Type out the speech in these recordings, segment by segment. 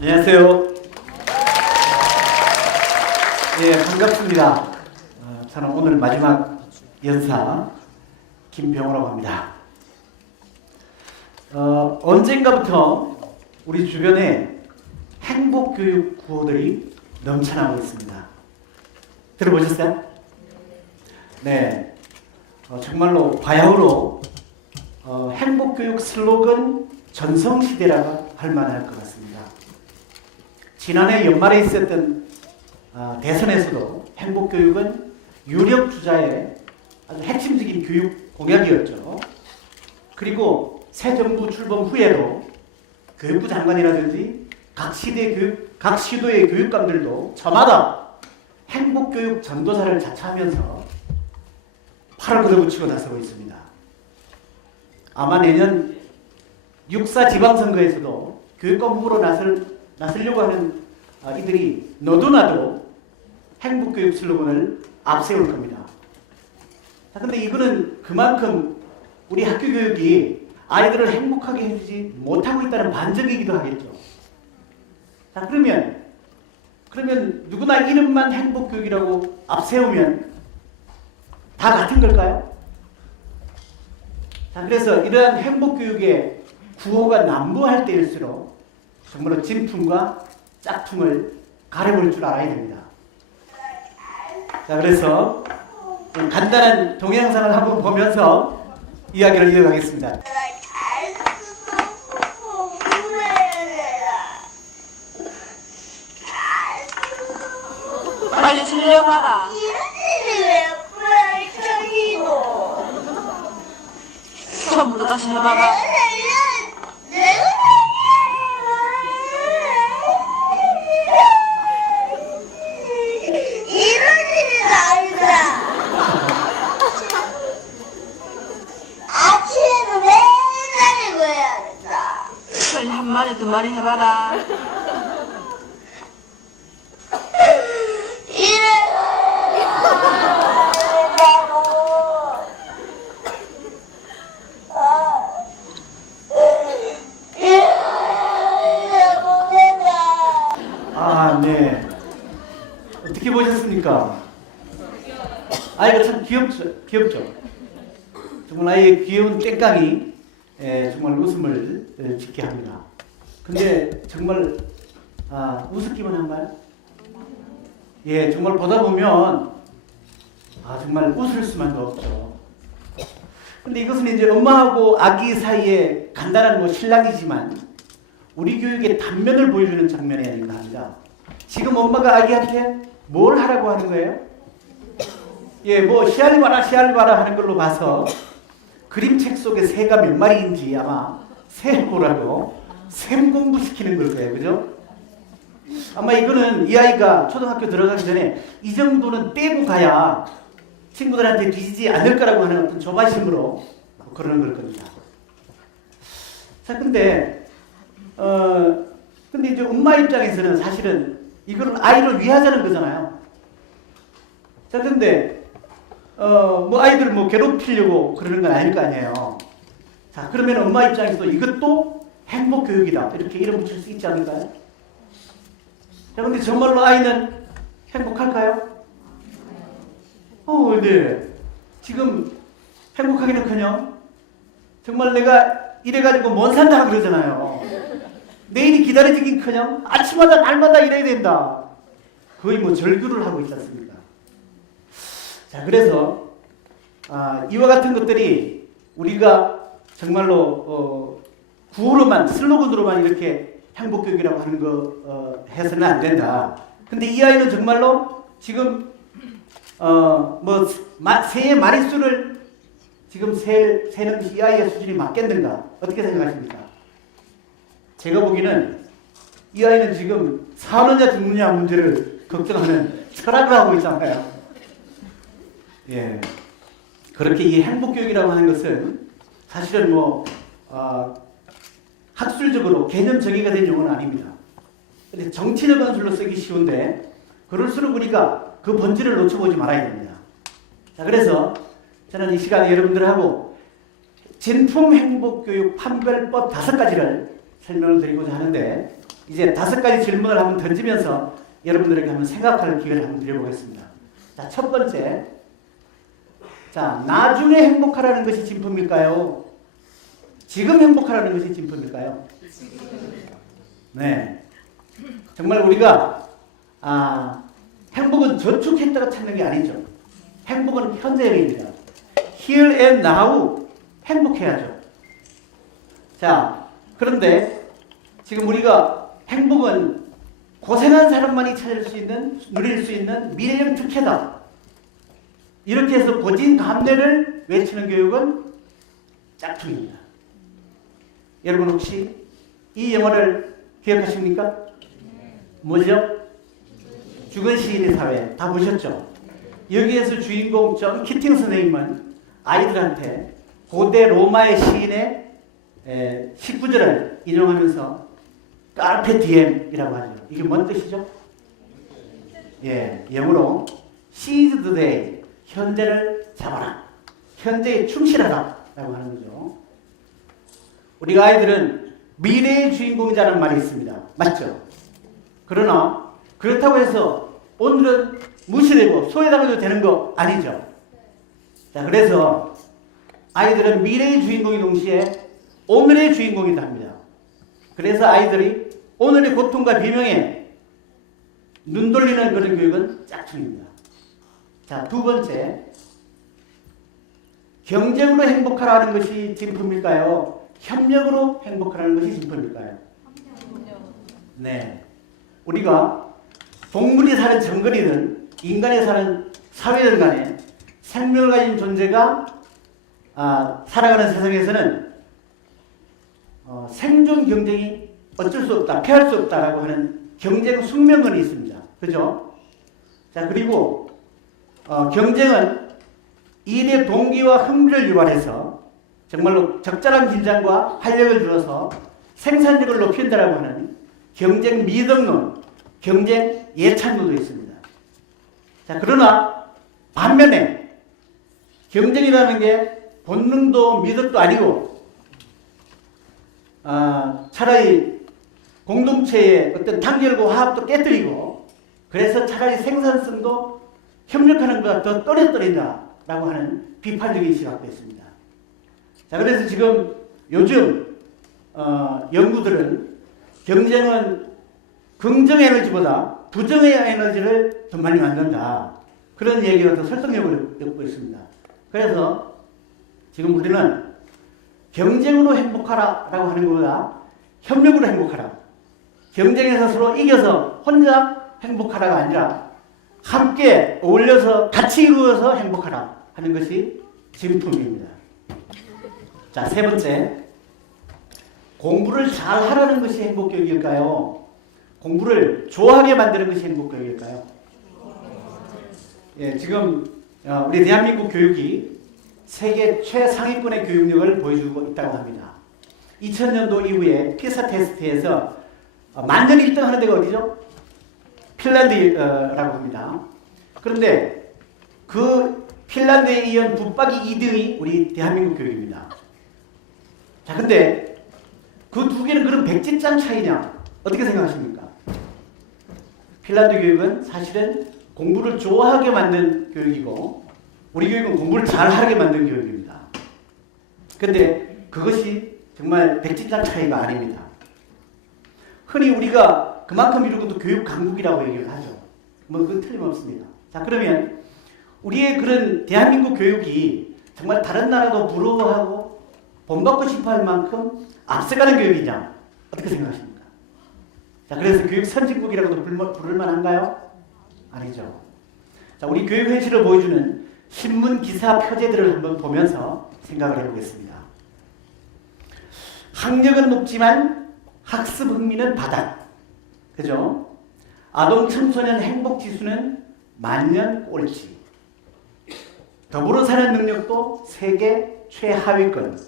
안녕하세요. 예, 반갑습니다. 저는 오늘 마지막 연사 김병호라고 합니다. 언젠가부터 우리 주변에 행복교육 구호들이 넘쳐나고 있습니다. 들어보셨어요? 네, 정말로 바야흐로 행복교육 슬로건 전성시대라고 할 만할 것 같습니다. 지난해 연말에 있었던 대선에서도 행복교육은 유력 주자의 아주 핵심적인 교육 공약이었죠. 그리고 새 정부 출범 후에도 교육부 장관이라든지 각 시도의 교육감들도 저마다 행복교육 전도사를 자처하면서 팔을 걷어붙이고 나서고 있습니다. 아마 내년 6.4 지방선거에서도 교육감 후보로 나서려고 하는 이들이 너도나도 행복교육 슬로건을 앞세울 겁니다. 근데 이거는 그만큼 우리 학교 교육이 아이들을 행복하게 해주지 못하고 있다는 반증이기도 하겠죠. 자, 그러면 누구나 이름만 행복교육이라고 앞세우면 다 같은 걸까요? 자, 그래서 이러한 행복교육의 구호가 난무할 때일수록 정말로 진품과 짝퉁을 가려볼 줄 알아야 됩니다. 자, 그래서 간단한 동영상을 한번 보면서 이야기를 이어가겠습니다. 빨리 들려봐라. 처음부터 다시 해봐라. 이런 일이 아니다. 아침에도 맨날 이거 해야겠다. 빨리 한 마리 두 마리 해봐라. 네. 어떻게 보셨습니까? 아이가 참 귀엽죠? 정말 아이의 귀여운 땡깡이 정말 웃음을 짓게 합니다. 근데 정말 우습기만 한가요? 예, 정말 보다 보면 정말 웃을 수만도 없죠. 근데 이것은 이제 엄마하고 아기 사이에 간단한 신랑이지만 우리 교육의 단면을 보여주는 장면이 아닌가 합니다. 지금 엄마가 아기한테 뭘 하라고 하는 거예요? 예, 시알리 봐라 하는 걸로 봐서 그림책 속에 새가 몇 마리인지 아마 새를 보라고 샘 공부시키는 걸 거예요. 그죠? 아마 이거는 이 아이가 초등학교 들어가기 전에 이 정도는 떼고 가야 친구들한테 뒤지지 않을 거라고 하는 어떤 조바심으로 그러는 걸 겁니다. 자, 근데 이제 엄마 입장에서는 사실은 이거는 아이를 위하자는 거잖아요. 자, 근데 아이들 괴롭히려고 그러는 건 아닐 거 아니에요. 자, 그러면 엄마 입장에서도 이것도 행복교육이다 이렇게 이름 붙일 수 있지 않을까요? 자, 근데 정말로 아이는 행복할까요? 네. 지금 행복하기는커녕 정말 내가 이래가지고 못 산다 그러잖아요. 내일이 기다려지긴커녕 아침마다 날마다 이래야 된다. 거의 절규를 하고 있지 않습니까? 자, 그래서 이와 같은 것들이 우리가 정말로 구호로만 슬로건으로만 이렇게 행복교육이라고 하는 거 해서는 안 된다. 근데 이 아이는 정말로 지금 새의 마리수를 지금 세는 이 아이의 수준이 맞겠는가? 어떻게 생각하십니까? 제가 보기에는 이 아이는 지금 사느냐 죽느냐 문제를 걱정하는 철학을 하고 있잖아요. 예, 그렇게 이 행복교육이라고 하는 것은 사실은 학술적으로 개념 정의가 된 용어는 아닙니다. 근데 정치적 언술로 쓰기 쉬운데 그럴수록 우리가 그 본질을 놓쳐보지 말아야 됩니다. 자, 그래서 저는 이 시간에 여러분들하고 진품 행복교육 판별법 5가지를 설명을 드리고자 하는데, 이제 5가지 질문을 한번 던지면서 여러분들에게 한번 생각할 기회를 한번 드려보겠습니다. 자, 첫 번째. 자, 나중에 행복하라는 것이 진품일까요? 지금 행복하라는 것이 진품일까요? 네. 정말 우리가 행복은 저축했다가 찾는 게 아니죠. 행복은 현재입니다. Here and now 행복해야죠. 자, 그런데 지금 우리가 행복은 고생한 사람만이 찾을 수 있는, 누릴 수 있는 미래형 특혜다. 이렇게 해서 고진감래를 외치는 교육은 짝퉁입니다. 여러분 혹시 이 영어를 기억하십니까? 뭐죠? 죽은 시인의 사회. 다 보셨죠? 여기에서 주인공 존 키팅 선생님은 아이들한테 고대 로마의 시인의 19절을 인용하면서 까르페 디엠이라고 하죠. 이게 뭔 뜻이죠? 예, 영어로 seize the day, 현재를 잡아라. 현재에 충실하라 라고 하는 거죠. 우리가 아이들은 미래의 주인공이라는 말이 있습니다. 맞죠? 그러나 그렇다고 해서 오늘은 무시되고 소외당해도 되는 거 아니죠. 자, 그래서 아이들은 미래의 주인공이 동시에 오늘의 주인공이다 합니다. 그래서 아이들이 오늘의 고통과 비명에 눈 돌리는 그런 교육은 짝퉁입니다. 자, 두 번째. 경쟁으로 행복하라는 것이 진품일까요? 협력으로 행복하라는 것이 진품일까요? 네. 우리가 동물이 사는 정글이든 인간이 사는 사회든 간에 생명을 가진 존재가 살아가는 세상에서는 생존 경쟁이 어쩔 수 없다, 피할 수 없다라고 하는 경쟁 숙명론이 있습니다. 그죠? 자, 그리고 경쟁은 일의 동기와 흥미를 유발해서 정말로 적절한 긴장과 활력을 줄여서 생산력을 높인다라고 하는 경쟁 미덕론, 경쟁 예찬론도 있습니다. 자, 그러나 반면에 경쟁이라는 게 본능도 미덕도 아니고 차라리 공동체의 어떤 단결과 화합도 깨뜨리고 그래서 차라리 생산성도 협력하는 것보다 더 떨어뜨린다라고 하는 비판적인 시각도 있습니다. 자, 그래서 지금 요즘 연구들은 경쟁은 긍정 에너지보다 부정의 에너지를 더 많이 만든다. 그런 얘기가 더 설득력을 얻고 있습니다. 그래서 지금 우리는 경쟁으로 행복하라라고 하는 것보다 협력으로 행복하라. 경쟁에서 서로 이겨서 혼자 행복하라가 아니라 함께 어울려서 같이 이루어서 행복하라 하는 것이 진품입니다. 자, 세 번째. 공부를 잘 하라는 것이 행복교육일까요? 공부를 좋아하게 만드는 것이 행복교육일까요? 예, 지금 우리 대한민국 교육이 세계 최상위권의 교육력을 보여주고 있다고 합니다. 2000년도 이후에 피사 테스트에서 만년 1등 하는 데가 어디죠? 핀란드라고 합니다. 그런데 그 핀란드에 이은 붙박이 2등이 우리 대한민국 교육입니다. 자, 근데 그 두 개는 그럼 백지장 차이냐? 어떻게 생각하십니까? 핀란드 교육은 사실은 공부를 좋아하게 만든 교육이고 우리 교육은 공부를 잘하게 만든 교육입니다. 근데 그것이 정말 백지장 차이가 아닙니다. 흔히 우리가 그만큼 이런 것도 교육 강국이라고 얘기를 하죠. 뭐 그건 틀림없습니다. 자, 그러면 우리의 그런 대한민국 교육이 정말 다른 나라도 부러워하고 본받고 싶어 할 만큼 앞서가는 교육이냐? 어떻게 생각하십니까? 자, 그래서 교육 선진국이라고도 부를 만한가요? 아니죠. 자, 우리 교육 현실을 보여주는 신문 기사 표제들을 한번 보면서 생각을 해보겠습니다. 학력은 높지만 학습 흥미는 바닥. 그죠? 아동 청소년 행복 지수는 만년 꼴찌. 더불어 사는 능력도 세계 최하위권.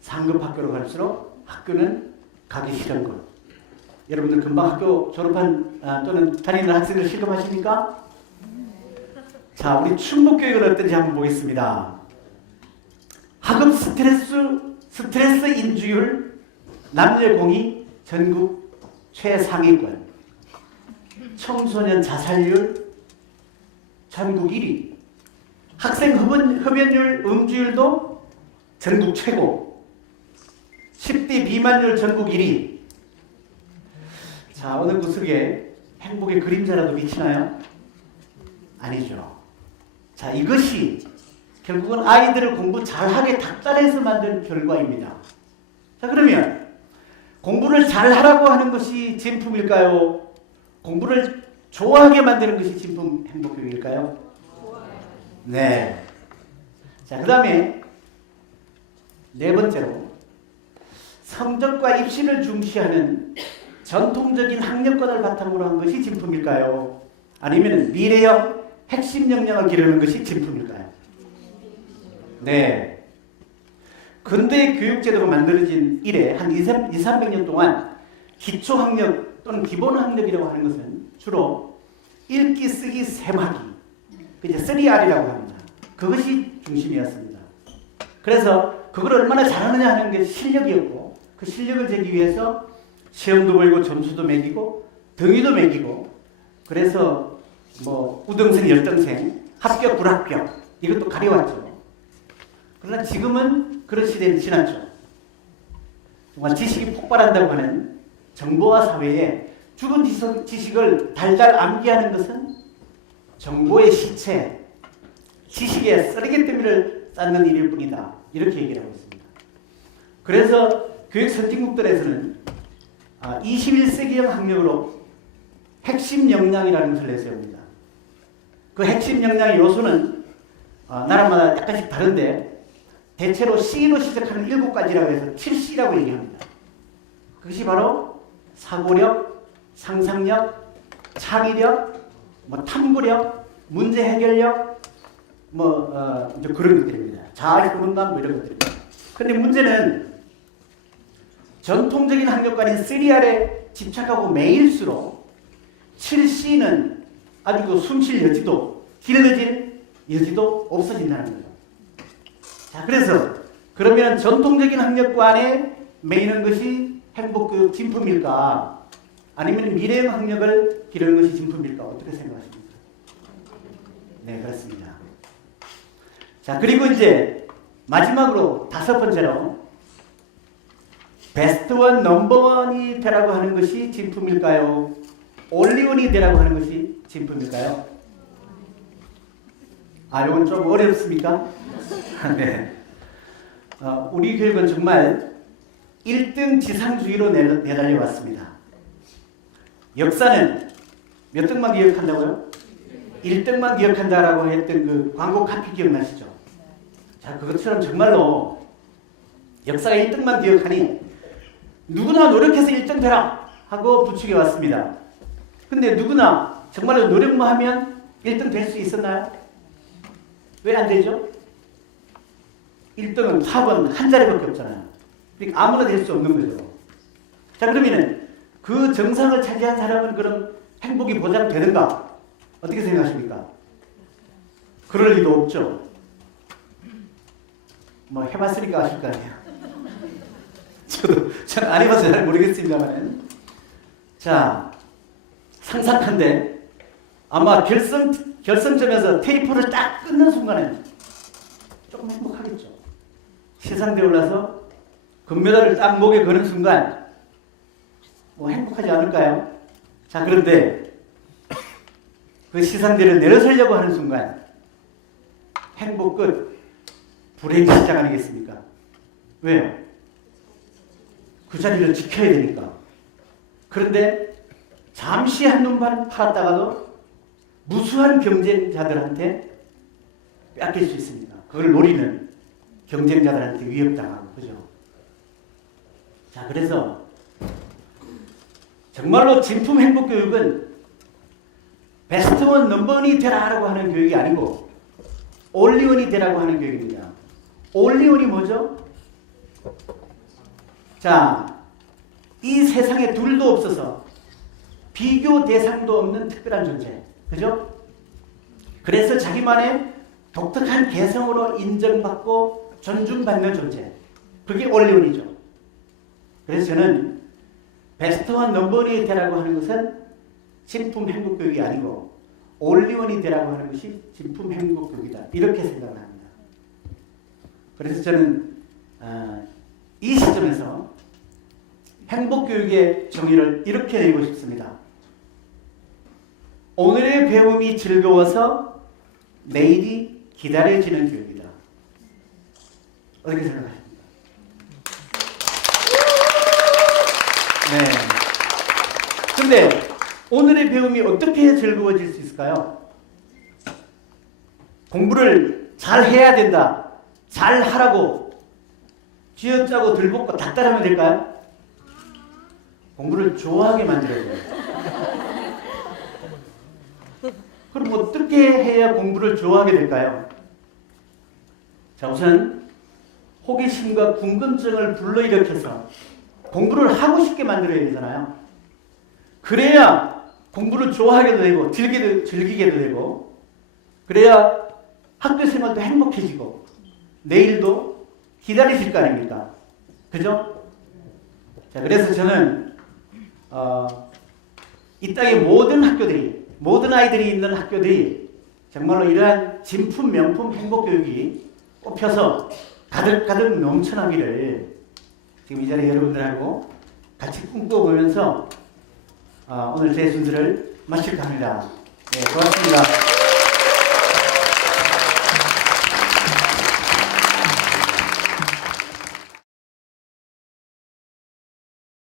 상급 학교로 갈수록 학교는 가기 싫은 것. 여러분들 금방 학교 졸업한 또는 다니는 학생들 실감하십니까? 자, 우리 충북교육은 어떤지 한번 보겠습니다. 학업 스트레스 인주율 남녀 공이 전국 최상위권, 청소년 자살률 전국 1위, 학생 흡연율, 음주율도 전국 최고, 10대 비만율 전국 1위. 자, 어느 구석에 행복의 그림자라도 비치나요? 아니죠. 자, 이것이 결국은 아이들을 공부 잘하게 닥달해서 만든 결과입니다. 자, 그러면 공부를 잘하라고 하는 것이 진품일까요? 공부를 좋아하게 만드는 것이 진품 행복교육일까요? 네. 자, 그 다음에 네 번째로 성적과 입시를 중시하는 전통적인 학력관을 바탕으로 한 것이 진품일까요? 아니면 미래형 핵심 역량을 기르는 것이 진품일까요? 네. 근대 교육제도가 만들어진 이래 한 200~300년 동안 기초학력 또는 기본학력이라고 하는 것은 주로 읽기, 쓰기, 셈하기, 이제 3R이라고 합니다. 그것이 중심이었습니다. 그래서 그걸 얼마나 잘하느냐 하는 게 실력이었고, 그 실력을 재기 위해서 시험도 걸고 점수도 매기고 등위도 매기고, 그래서 뭐 우등생, 열등생, 합격, 불합격 이것도 가려왔죠. 그러나 지금은 그런 시대는 지났죠. 정말 지식이 폭발한다고 하는 정보화 사회에 죽은 지식을 달달 암기하는 것은 정보의 시체, 지식의 쓰레기더미를 쌓는 일일 뿐이다. 이렇게 얘기를 하고 있습니다. 그래서 교육 선진국들에서는 21세기형 학력으로 핵심 역량이라는 것을 내세웁니다. 그 핵심 역량의 요소는 나라마다 약간씩 다른데 대체로 C로 시작하는 7가지라고 해서 7C라고 얘기합니다. 그것이 바로 사고력, 상상력, 창의력, 탐구력, 문제 해결력, 이제 그런 것들입니다. 자아구분감 이런 것들입니다. 그런데 문제는 전통적인 학력관인 3R에 집착하고 매일수록 7C는 아주 숨쉴 여지도, 길러질 여지도 없어진다는 거죠. 자, 그래서 그러면 전통적인 학력관에 매이는 것이 행복교육 진품일까? 아니면 미래형 학력을 기르는 것이 진품일까? 어떻게 생각하십니까? 네, 그렇습니다. 자, 그리고 이제 마지막으로 5번째로 베스트 원, 넘버 원이 되라고 하는 것이 진품일까요? 올리원이 되라고 하는 것이 진품일까요? 이건 좀 어렵습니까? 네. 우리 교육은 정말 1등 지상주의로 내달려 왔습니다. 역사는 몇 등만 기억한다고요? 1등만 기억한다라고 했던 그 광고 카피 기억나시죠? 자, 그것처럼 정말로 역사가 1등만 기억하니 누구나 노력해서 1등 되라 하고 부추겨 왔습니다. 근데 누구나 정말로 노력만 하면 1등 될 수 있었나요? 왜 안 되죠? 1등은 탑은 한 자리밖에 없잖아요. 그러니까 아무나 될 수 없는 거죠. 자, 그러면은 그 정상을 차지한 사람은 그럼 행복이 보장되는가? 어떻게 생각하십니까? 그럴 리도 없죠. 해봤으니까 아실 거 아니에요. 저는 안 해봐서 잘 모르겠습니다만. 자, 상상한데 아마 결승점에서 테이프를 딱 끊는 순간에 조금 행복하겠죠. 시상대에 올라서 금메달을 딱 목에 거는 순간 행복하지 않을까요? 자, 그런데 그 시상대를 내려서려고 하는 순간 행복 끝, 불행 시작 아니겠습니까? 왜요? 그 자리를 지켜야 되니까. 그런데 잠시 한눈만 팔았다가도 무수한 경쟁자들한테 뺏길 수 있습니다. 그걸 노리는 경쟁자들한테 위협당하고, 그죠? 자, 그래서 정말로 진품 행복교육은 베스트 원, 넘버원이 되라고 하는 교육이 아니고 올리원이 되라고 하는 교육입니다. 올리원이 뭐죠? 자, 이 세상에 둘도 없어서 비교 대상도 없는 특별한 존재, 그죠? 그래서 자기만의 독특한 개성으로 인정받고 존중받는 존재, 그게 올리원이죠. 그래서 저는 베스트원 넘버원이 되라고 하는 것은 진품 행복교육이 아니고 올리원이 되라고 하는 것이 진품 행복교육이다. 이렇게 생각을 합니다. 그래서 저는 이 시점에서 행복교육의 정의를 이렇게 내리고 싶습니다. 오늘의 배움이 즐거워서 내일이 기다려지는 교육이다. 어떻게 생각하십니까? 네. 근데 오늘의 배움이 어떻게 즐거워질 수 있을까요? 공부를 잘 해야 된다. 잘 하라고 쥐어짜고 들볶고 다 따르면 될까요? 공부를 좋아하게 만들어야 돼요. 그럼 어떻게 해야 공부를 좋아하게 될까요? 자, 우선 호기심과 궁금증을 불러일으켜서 공부를 하고 싶게 만들어야 되잖아요. 그래야 공부를 좋아하게도 되고 즐기게도 되고, 그래야 학교 생활도 행복해지고 내일도 기다리실 거 아닙니까? 그죠? 자, 그래서 저는 이 땅의 모든 학교들이, 모든 아이들이 있는 학교들이 정말로 이러한 진품 명품 행복교육이 뽑혀서 가득가득 넘쳐나기를 지금 이 자리에 여러분들하고 같이 꿈꿔보면서 오늘 제 순서를 마칠까 합니다. 네, 고맙습니다.